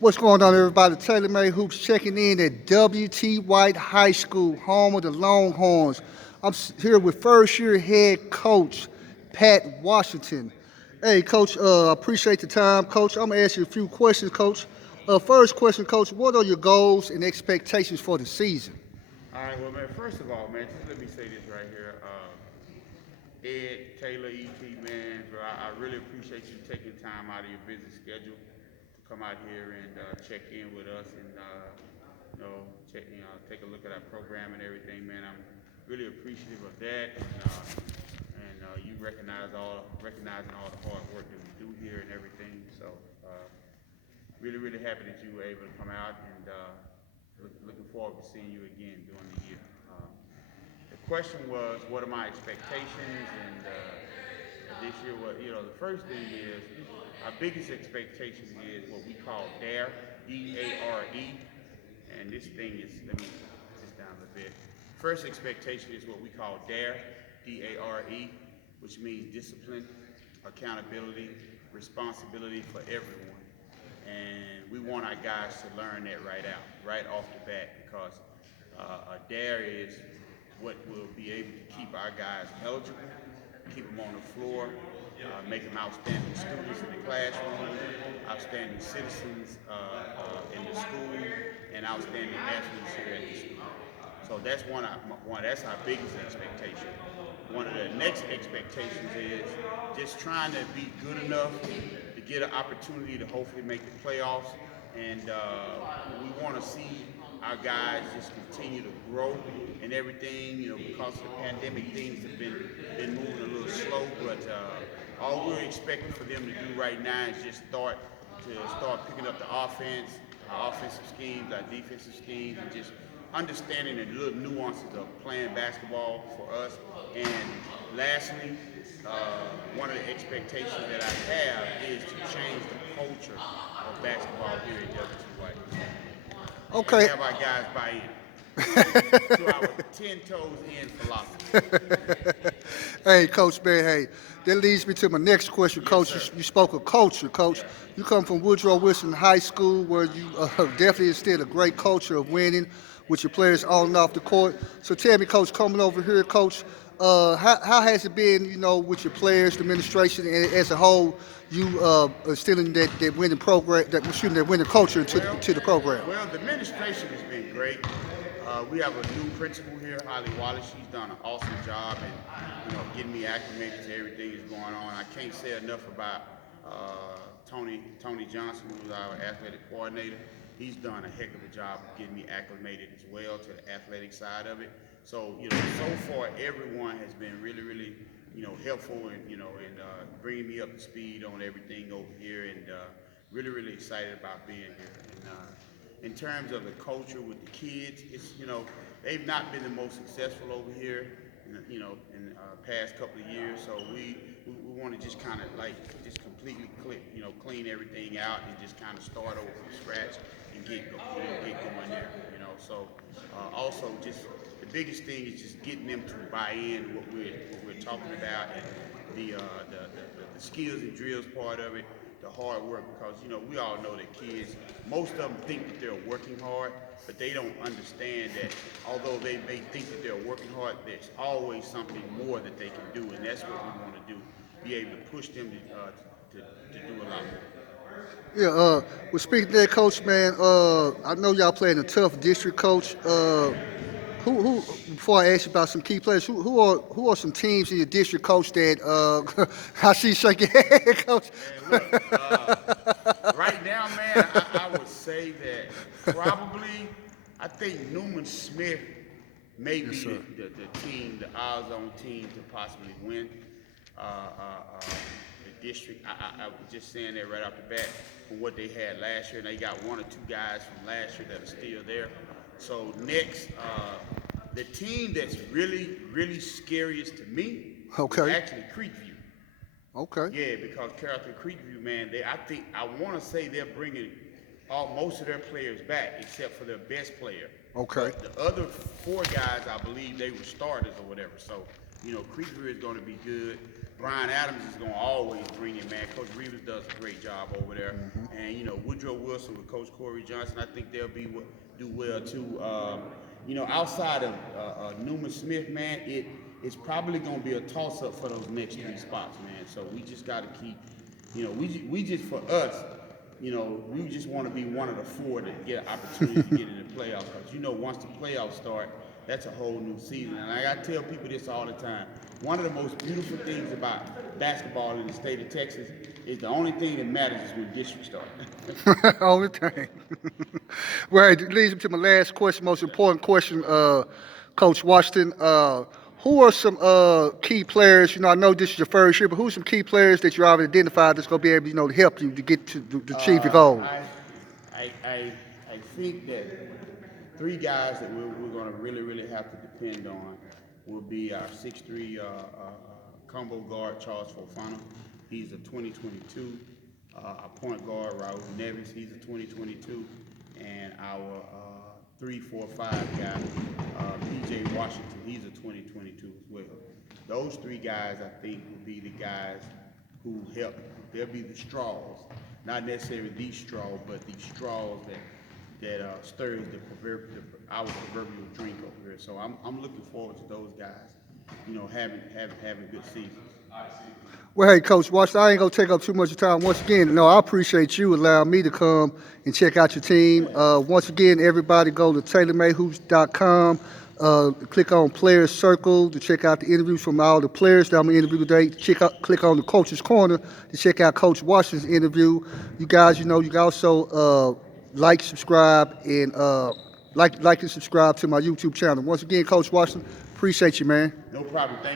What's going on, everybody? TaylorMade Hoops checking in at W.T. White High School, home of the Longhorns. Here with first-year head coach Pat Washington. Hey, Coach, appreciate the time, Coach. I'm gonna ask you a few questions, Coach. First question, Coach. What are your goals and expectations for the season? All right, well, man, first of all, man, just let me say this right here. Ed, Taylor, ET, man, bro, I really appreciate you taking time out of your busy schedule to come out here and check in with us and, take a look at our program and everything, man. I'm really appreciative of that. And you recognizing all the hard work that we do here and everything. So, really, really happy that you were able to come out and looking forward to seeing you again during the year. The question was, what are my expectations? And this year, the first thing is, our biggest expectation is what we call DARE, D-A-R-E. And this thing is, let me put this down a bit. First expectation is what we call DARE, D-A-R-E, which means discipline, accountability, responsibility for everyone. And we want our guys to learn that right off the bat, because a DARE is what will be able to keep our guys eligible, keep them on the floor, make them outstanding students in the classroom, outstanding citizens in the school, and outstanding athletes here at the school. So that's our biggest expectation. One of the next expectations is just trying to be good enough to get an opportunity to hopefully make the playoffs. And we want to see our guys just continue to grow and everything, because of the pandemic, things have been moving a little slow. But all we're expecting for them to do right now is just start picking up the offense, our offensive schemes, our defensive schemes, and just understanding the little nuances of playing basketball for us. And lastly, one of the expectations that I have is to change the culture of basketball here at W.T. White and Okay. have our guys buy in to our 10 toes in philosophy. Hey, Coach, man, hey, that leads me to my next question, Yes, Coach. sir. You spoke of culture, Coach. Yeah. You come from Woodrow Wilson High School, where you definitely instilled a great culture of winning with your players on and off the court. So tell me, Coach, coming over here, Coach, how has it been, with your players, the administration, and as a whole, you instilling that winning program, that winning culture Well, to the program? well, the administration has been great. We have a new principal here, Holly Wallace. She's done an awesome job and getting me acclimated to everything that's going on. I can't say enough about Tony Johnson, who's our athletic coordinator. He's done a heck of a job of getting me acclimated as well to the athletic side of it. So so far everyone has been really, really helpful and bringing me up to speed on everything over here, and really, really excited about being here. And in terms of the culture with the kids, it's they've not been the most successful over here, in past couple of years. So we want to just kind of like just completely clean everything out and just kind of start over from scratch and get going there. So also just the biggest thing is just getting them to buy in what we're talking about, and the skills and drills part of it, the hard work, because we all know that kids, most of them think that they're working hard, but they don't understand that although they may think that they're working hard, there's always something more that they can do, and that's what we want to do, be able to push them to do a lot more. Yeah, well, speaking of that, Coach, man, I know y'all playing a tough district, Coach. Who? Before I ask you about some key players, who are some teams in your district, Coach? That I see you shake your head, Coach. Man, look, right now, man, I would say that probably, I think Newman Smith may Yes, be sir. the team, the odds-on team to possibly win uh, uh, uh, the district. I was just saying that right off the bat for what they had last year, and they got one or two guys from last year that are still there. So next, the team that's really, really scariest to me is Okay. actually Creekview. Okay. Yeah, because Carrollton Creekview, man, I want to say they're bringing most of their players back except for their best player. Okay. But the other four guys, I believe they were starters or whatever. So Creeksbury is going to be good. Brian Adams is going to always bring it, man. Coach Reeves does a great job over there. And, Woodrow Wilson with Coach Corey Johnson, I think they'll do well, too. Outside of Newman Smith, man, it's probably going to be a toss-up for those next 3 spots, man. So we just got to keep, we just, for us, we just want to be one of the 4 that get an opportunity to get in the playoffs. Because, once the playoffs start, that's a whole new season. And I tell people this all the time. One of the most beautiful things about basketball in the state of Texas is the only thing that matters is when districts start. Only thing. Well, it leads me to my last question, most important question, Coach Washington. Who are some key players? I know this is your first year, but who are some key players that you already identified that's going to be able, to help you to get to achieve your goal? I think that 3 guys that we're going to really, really have to depend on will be our 6'3" combo guard, Charles Fofana. He's a 2022. Our point guard, Raul Neves, he's a 2022. And our 3, 4, 5 guy, P.J. Washington, he's a 2022 as well. Those 3 guys, I think, will be the guys who help. They'll be the straws, not necessarily the straw, but the straws that stirs our proverbial drink over here. So I'm looking forward to those guys, having good seasons. Well, hey, Coach Washington, I ain't going to take up too much time. Once again, I appreciate you allowing me to come and check out your team. Once again, everybody go to TaylorMadeHoops.com. Click on Players Circle to check out the interviews from all the players that I'm going to interview today. Click on the Coach's Corner to check out Coach Washington's interview. You guys, you can also like, subscribe, and like and subscribe to my YouTube channel. Once again, Coach Washington, appreciate you, man. No problem. Thank